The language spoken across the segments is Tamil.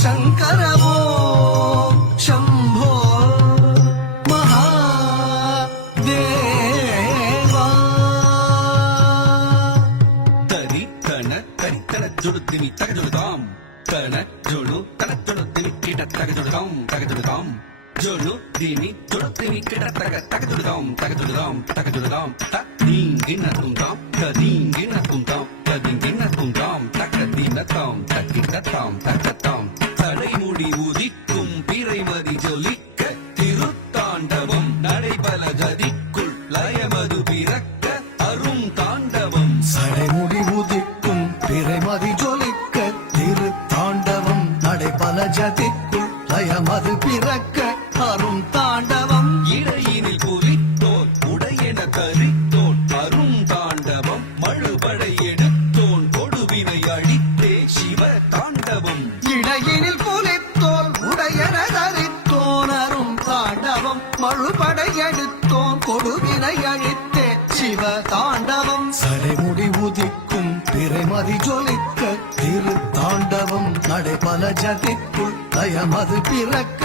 சங்கர ஓம் சம்போ மகாதேவா. தரி தன தரித்தன ஜொடுத்தினி தகஜொடுதாம் தன ஜொடு தனஜொடுத்தினி கிட தகஜொடுதாம் தகஜொடுதாம் ஜொடு தினி ஜொடுத்தினி கிட தகஜொடுதாம் தகஜொடுதாம் தகஜொடுதாம் தீங்கினத்தும் தாம் ததீங்கினத்தும் தாம் ததீங்கினத்தும் தாம் தகதினத்தாம் தக்கிடத்தாம் தக்கத்தாம் தலைமுடி உதிக்கும் பிறைமதி ஜொலிக்க திருத்தாண்டவம் நடைபல கதிக்குள் லயமது பிறக்க அரும் தாண்டவம். சடைமுடி உதிக்கும் பிறைமதி ஜொலிக்க திருத்தாண்டவம் நடைபல ஜதிக்குள் லயமது பிறக்க அரும் தாண்டவம். இடையினில் புலித்தோன் உடையென கரித்தோன் அரும் தாண்டவம் மழுபடை எடுத்தோன் கொடுவினை அழித்தே சிவ தாண்டவம். இடையினில் புலித்தோல் உடையன தரித்தோன் அரும் தாண்டவம் மழுபடை எடுத்தோன் கொடுவினை அழித்தே சிவ தாண்டவம். சடைமுடி உதிக்கும் பிறைமதி ஜொலிக்க திருத்தாண்டவம் நடைபல ஜதிக்குள் லயமது பிறக்க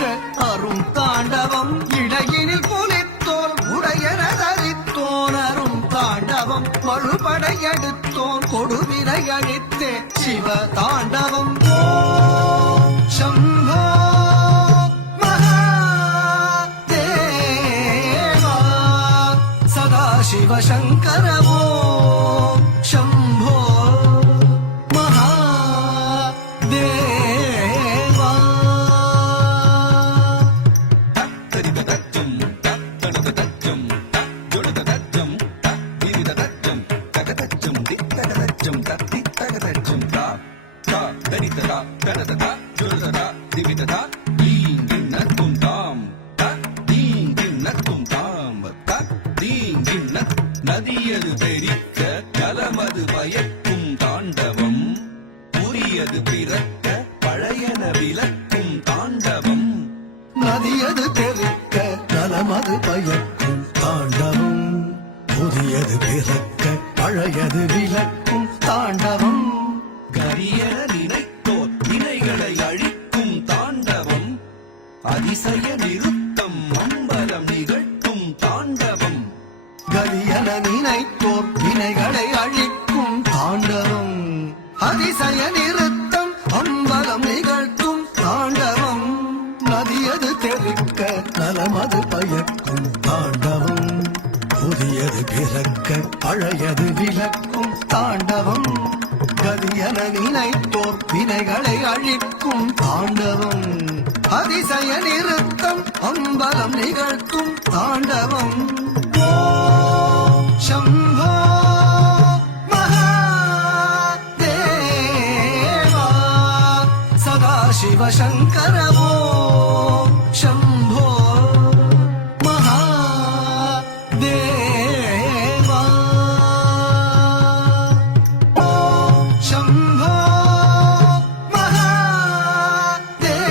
அரும் தாண்டவம். இடையினில் புலித்தோல் உடையன தரித்தோன் அரும் தாண்டவம் மழுபடை எடுத்தோன் கொடுவினை அழித்தே சிவ தாண்டவம். ஓம் சம்போ மகாதேவா. சதாசிவ சங்கர ஓம் சம்போ மகாதேவா. தரிததஜம் தத்தனதஜம் தஜொடுதஜம் தத்திரிதஜம் தகதஜம் தித்தகதஜம் தத்தித்தகதஜம் தா தா தரிததா தனததா ஜொடுததா திவிததா தீங்கினத்தும் தாம் தீங்கினத்தும் தாம் தீங்கின நதியது தெரிக்க கலமது பயக்கும் தாண்டவம் புரியது பிறக்க பழையன விளக்கும் தாண்டவம். நதியது பெருக்க நலமது பயக்கும் தாண்டவம் புதியது பிறக்க பழையது விளக்கும் தாண்டவம். கரியன நினைத்தோர் வினைகளை அழிக்கும் தாண்டவம் அதிசய நிறுத்தம் அம்பலம் நிகழ்த்தும் தாண்டவம். கரியன நினைத்தோர் வினைகளை அழிக்கும் தாண்டவம் அதிசய நிறுத்தம் அம்பலம் நிகழ்த்தும் தாண்டவம். நதியது தெருக்க நலமது பயக்கும் தாண்டவம் புதியது பிறக்க பழையது விளக்கும் தாண்டவம். கரியன நினைத்தோர் வினைகளை அழிக்கும் தாண்டவம் அதிசய நிறுத்தம் அம்பலம் நிகழ்த்தும் தாண்டவம். ஓம் சம்போ மகாதேவா. சதாசிவ சங்கர ஓம் சம்போ மகாதேவா. ஓம் சம்போ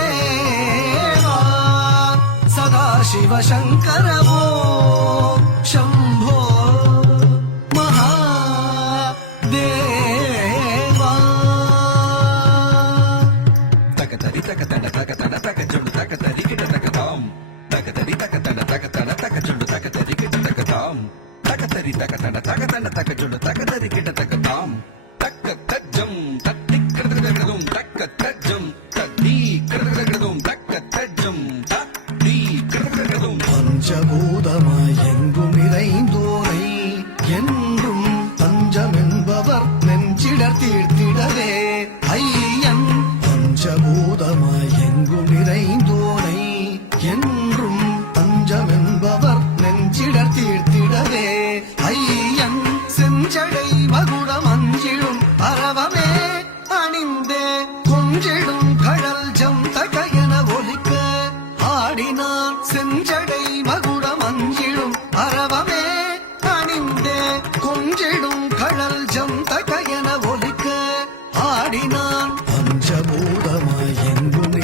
மகாதேவா. சதாசிவ சங்கர ஓம் சம்போ மகாதேவா. தகதரி தகதன தகதன தகஜொடு தகதரி கிட தகதாம் தகதரி தகதன தகதன தகஜொடு தகதரி கிட தகதாம் தகதரி தகதன தகதன தகஜொடு தகதரி கிட தகதாம் தக்க தஜ்ஜம் தத்தி கிடதகதும் தக்க தஜ்ஜம் தத்தி கிடதகதும் தக்க தஜ்ஜம் தத்தி கிடதகதும். பஞ்சபூதமாய் எங்கும் நிறைந்தோரை என்றும் தஞ்சம் என்பவர் நெஞ்சிடர் தீர்த்திடவே ஐயன். பஞ்சபூதமாய் எங்கும் நிறைந்தோரை என்றும் தஞ்சம் என்பவர் நெஞ்சிடர் தீர்த்திடவே ஐயன். செஞ்சடை மகுடம் அஞ்சிடும் அரவமே அணிந்தே கொஞ்சிடும் கடல் ஜம் தகையன ஒலிக்க ஆடினான். செஞ்சடை மகுடம் அஞ்சிடும் அரவமே அணிந்தே கொஞ்சிடும் கடல் ஜம் தகையன ஒலிக்க ஆடினான். பஞ்சபூதமாய் எங்கும்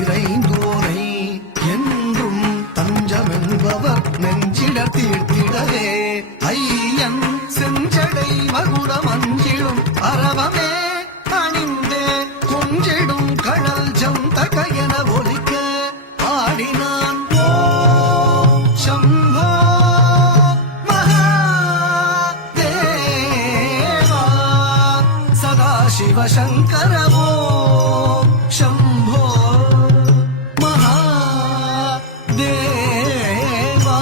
सदाशिवशङ्कर ॐ शम्भो महादेवा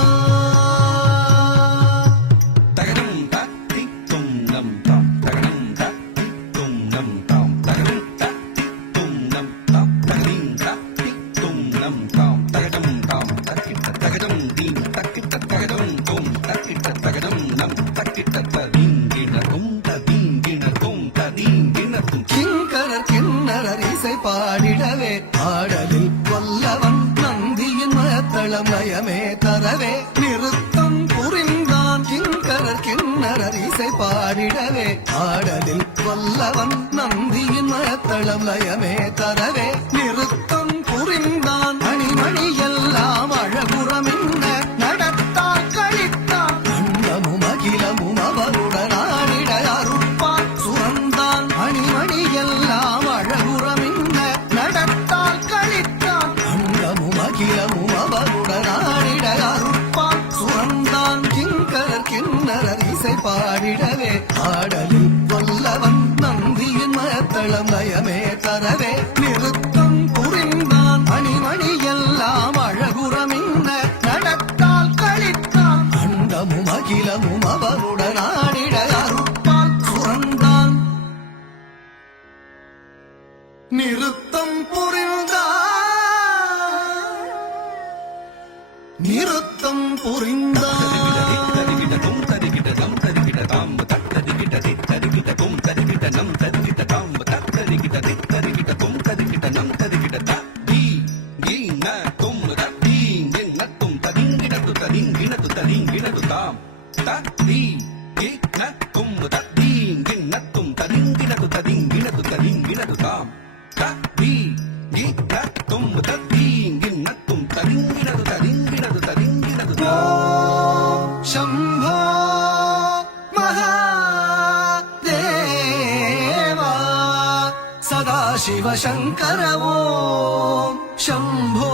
தகடும் தத்தி தும் நம் தாம் தகடும் தத்தி தும் நம் தாம் தகடும் தத்தி தும் நம் தாம் தகடும் தத்தி தும் நம் தாம் தகடும் தாம் தக்கிட்ட தகடும் தீம் தக்கிட்ட தகடும் தும் தக்கிட்ட தகடும் நம் தக்கிட்ட ததீங்கின தும் ததீங்கின தும் ததீங்கின தும் கிங்கரர் கிண்ணரர் இசை பாடிடவே ஆடலில் வல்லவன் நந்தியின் மத்தளம் லயமே தரவே நிறுத்தம் புரிந்தான் கிங்கரர் கிண்ணரர் இசை பாடிடவே ஆடலில் வல்லவன் நந்தியின் மத்தளம் லயமே தரவே நிறுத்தம் புரிந்தான் மணிமணி எல்லாம் அழகுறமின்ன நடத்தால் கழித்தான் அண்டமும் அகிலமும் அவருடன் ஆடிட அருப்பான் சுரந்தான் மணிமணி எல்லாம் அழகுறமின்ன நடத்தால் கழித்தான் அண்டமும் அகிலமும் அவருடன் ஆடிட அருப்பான் சுரந்தான் கிங்கரர் கிண்ணரர் இசை பாடிடவே ஆடலில் வல்லவன் நந்தியின் மத்தளம் லயமே தரவே நிறுத்தம் புரிந்தான் மணிமணி எல்லாம் அழகுறமின்ன நடத்தால் கழித்தான் அண்டமும் அகிலமும் அவருடன் ஆடிட அருப்பான் சுரந்தான் நிறுத்தம் புரிந்தான் நிறுத்தம் புரிந்தான் தரிகிட தும் தரிகிட தம் தரிகிட தாம் தரிகிட தரிகிட தும் தரிகிட நம் தரிகிட தாம் தரிகிட தரிகிட தும் தரிகிட நம் தரிகிட தீ கீன தும் தீங்கின தும் ததிங்கின து ததிங்கின து ததிங்கின து தாம் தீ கீன தும் தீங்கின தும் ததிங்கின து ததிங்கின து ததிங்கின து தாம் தீ கீன தும் தீங்கின தும் ததிங்கின து ததிங்கின து ததிங்கின து தாம் शम्भो महादेवा सदाशिवशङ्कर ॐ शम्भो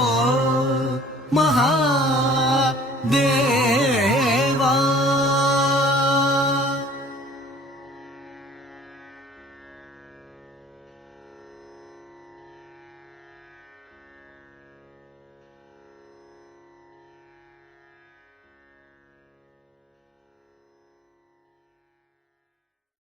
महा